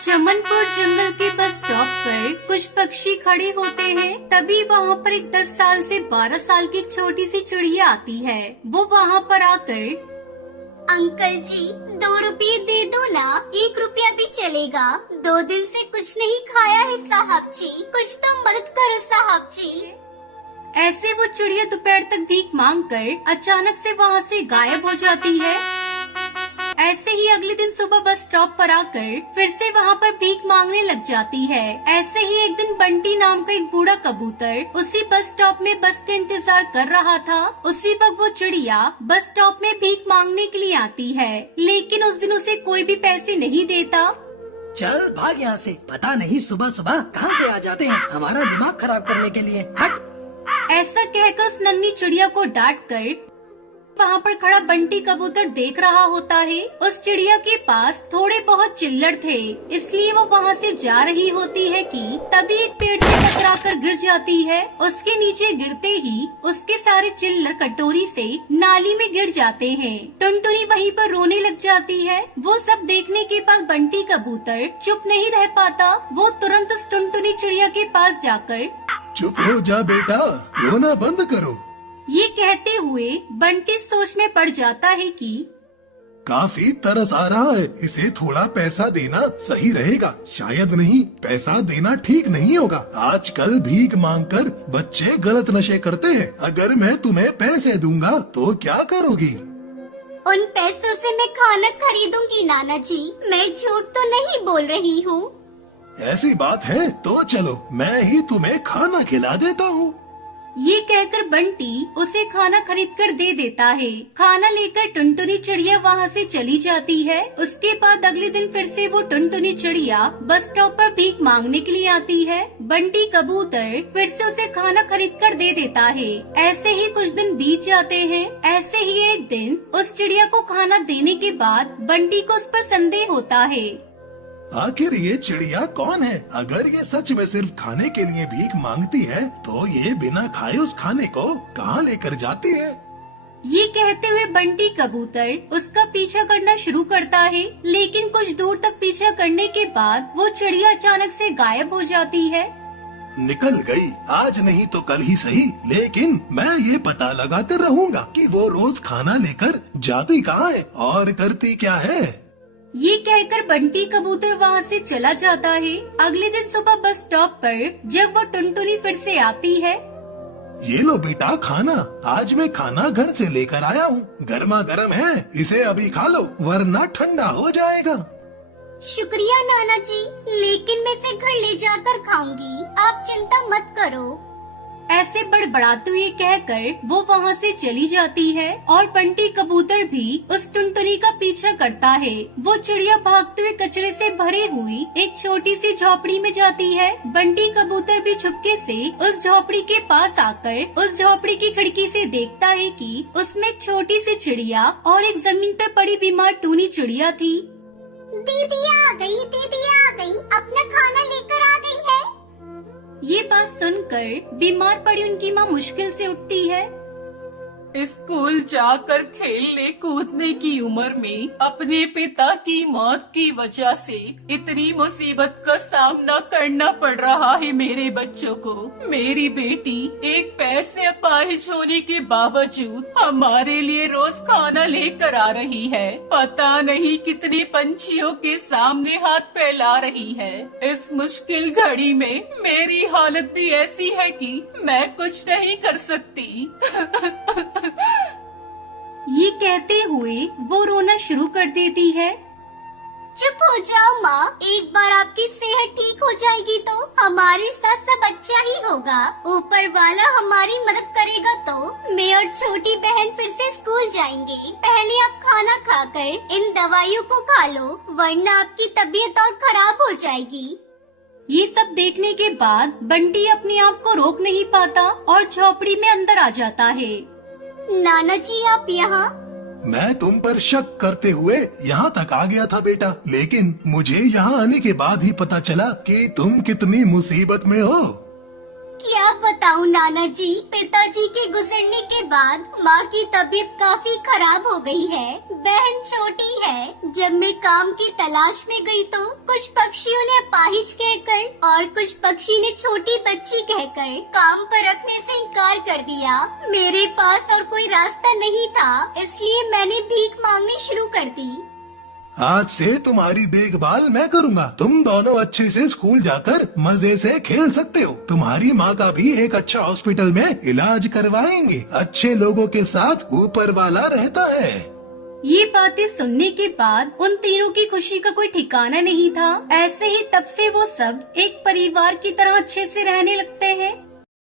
चमनपुर जंगल के bus stop पर कुछ पक्षी खड़े होते हैं। तभी वहाँ पर एक 10 साल से 12 साल की एक छोटी सी चिड़िया आती है। वो वहाँ पर आकर, अंकल जी 2 रुपये दे दो ना, 1 रुपया भी चलेगा। 2 दिन से कुछ नहीं खाया है साहब जी, कुछ तो मदद करो साहब जी। ऐसे वो चिड़िया दोपहर तक भीख मांगकर अचानक से वहाँ से गायब हो जाती है। ऐसे ही अगले दिन सुबह बस स्टॉप पर आकर फिर से वहाँ पर भीख मांगने लग जाती है। ऐसे ही एक दिन बंटी नाम का एक बूढ़ा कबूतर उसी बस स्टॉप में बस का इंतजार कर रहा था। उसी वक्त वो चिड़िया बस स्टॉप में भीख मांगने के लिए आती है, लेकिन उस दिन उसे कोई भी पैसे नहीं देता। चल भाग यहाँ से, पता नहीं सुबह सुबह कहाँ से आ जाते हैं हमारा दिमाग खराब करने के लिए। हट। ऐसा कहकर उस नन्ही चिड़िया को डांट कर वहाँ पर खड़ा बंटी कबूतर देख रहा होता है। उस चिड़िया के पास थोड़े बहुत चिल्लड़ थे, इसलिए वो वहाँ से जा रही होती है कि तभी एक पेड़ से टकराकर गिर जाती है। उसके नीचे गिरते ही उसके सारे चिल्लड़ कटोरी से नाली में गिर जाते हैं। टुनटुनी वहीं पर रोने लग जाती है। वो सब देखने के बाद बंटी कबूतर चुप नहीं रह पाता। वो तुरंत उस टुनटुनी चिड़िया के पास जाकर, चुप हो जा बेटा, रोना बंद करो। ये कहते हुए बंटी सोच में पड़ जाता है कि काफी तरस आ रहा है, इसे थोड़ा पैसा देना सही रहेगा। शायद नहीं, पैसा देना ठीक नहीं होगा। आजकल भीख मांगकर बच्चे गलत नशे करते हैं। अगर मैं तुम्हें पैसे दूंगा तो क्या करोगी? उन पैसों से मैं खाना खरीदूंगी नाना जी, मैं झूठ तो नहीं बोल रही हूँ। ऐसी बात है तो चलो, मैं ही तुम्हें खाना खिला देता हूँ। ये कहकर बंटी उसे खाना खरीद कर दे देता है। खाना लेकर टुनटुनी चिड़िया वहाँ से चली जाती है। उसके बाद अगले दिन फिर से वो टुनटुनी चिड़िया बस स्टॉप पर भीख मांगने के लिए आती है। बंटी कबूतर फिर से उसे खाना खरीद कर दे देता है। ऐसे ही कुछ दिन बीत जाते हैं। ऐसे ही एक दिन उस चिड़िया को खाना देने के बाद बंटी को उस पर संदेह होता है। आखिर ये चिड़िया कौन है? अगर ये सच में सिर्फ खाने के लिए भीख मांगती है तो ये बिना खाए उस खाने को कहाँ लेकर जाती है? ये कहते हुए बंटी कबूतर उसका पीछा करना शुरू करता है, लेकिन कुछ दूर तक पीछा करने के बाद वो चिड़िया अचानक से गायब हो जाती है। निकल गई, आज नहीं तो कल ही सही, लेकिन मैं ये पता लगाकर रहूंगा कि वो रोज खाना लेकर जाती कहाँ है और करती क्या है। ये कहकर बंटी कबूतर वहाँ से चला जाता है। अगले दिन सुबह बस स्टॉप पर जब वो टुनटुनी फिर से आती है, ये लो बेटा खाना, आज मैं खाना घर से लेकर आया हूँ, गर्मा गर्म है, इसे अभी खा लो वरना ठंडा हो जाएगा। शुक्रिया नाना जी, लेकिन मैं इसे घर ले जाकर खाऊंगी, आप चिंता मत करो। ऐसे बड़बड़ाते हुए कहकर वो वहाँ से चली जाती है और बंटी कबूतर भी उस टुनटुनी का पीछा करता है। वो चिड़िया भागते हुए कचरे से भरी हुई एक छोटी सी झोपड़ी में जाती है। बंटी कबूतर भी छुपके से उस झोपड़ी के पास आकर उस झोपड़ी की खिड़की से देखता है कि उसमें एक छोटी सी चिड़िया और एक जमीन पर पड़ी बीमार टूनी चिड़िया थी। दीदी आ गई, दीदी आ गई, अपना खाना लेकर आ गई है। ये बात सुनकर बीमार पड़ी उनकी माँ मुश्किल से उठती है। स्कूल जाकर खेलने कूदने की उम्र में अपने पिता की मौत की वजह से इतनी मुसीबत का सामना करना पड़ रहा है मेरे बच्चों को। मेरी बेटी एक पैर से अपाहिज होने के बावजूद हमारे लिए रोज खाना लेकर आ रही है। पता नहीं कितने पंछियों के सामने हाथ फैला रही है। इस मुश्किल घड़ी में मेरी हालत भी ऐसी है कि मैं कुछ नहीं कर सकती। ये कहते हुए वो रोना शुरू कर देती है। चुप हो जाओ माँ, एक बार आपकी सेहत ठीक हो जाएगी तो हमारे साथ सब अच्छा ही होगा। ऊपर वाला हमारी मदद करेगा तो मैं और छोटी बहन फिर से स्कूल जाएंगे। पहले आप खाना खाकर इन दवाइयों को खा लो, वरना आपकी तबीयत और खराब हो जाएगी। ये सब देखने के बाद बंटी अपने आप को रोक नहीं पाता और झोपड़ी में अंदर आ जाता है। नाना जी आप यहाँ? मैं तुम पर शक करते हुए यहाँ तक आ गया था बेटा, लेकिन मुझे यहाँ आने के बाद ही पता चला कि तुम कितनी मुसीबत में हो। क्या बताऊं नाना जी, पिताजी के गुजरने के बाद माँ की तबीयत काफी खराब हो गई है। बहन छोटी है। जब मैं काम की तलाश में गई तो कुछ पक्षियों ने अपाहिज कहकर और कुछ पक्षी ने छोटी बच्ची कहकर काम पर रखने से इनकार कर दिया। मेरे पास और कोई रास्ता नहीं था, इसलिए मैंने भीख मांगनी शुरू कर दी। आज से तुम्हारी देखभाल मैं करूँगा। तुम दोनों अच्छे से स्कूल जाकर मजे से खेल सकते हो। तुम्हारी माँ का भी एक अच्छा हॉस्पिटल में इलाज करवाएंगे। अच्छे लोगों के साथ ऊपर वाला रहता है। ये बातें सुनने के बाद उन तीनों की खुशी का कोई ठिकाना नहीं था। ऐसे ही तब से वो सब एक परिवार की तरह अच्छे से रहने लगते हैं।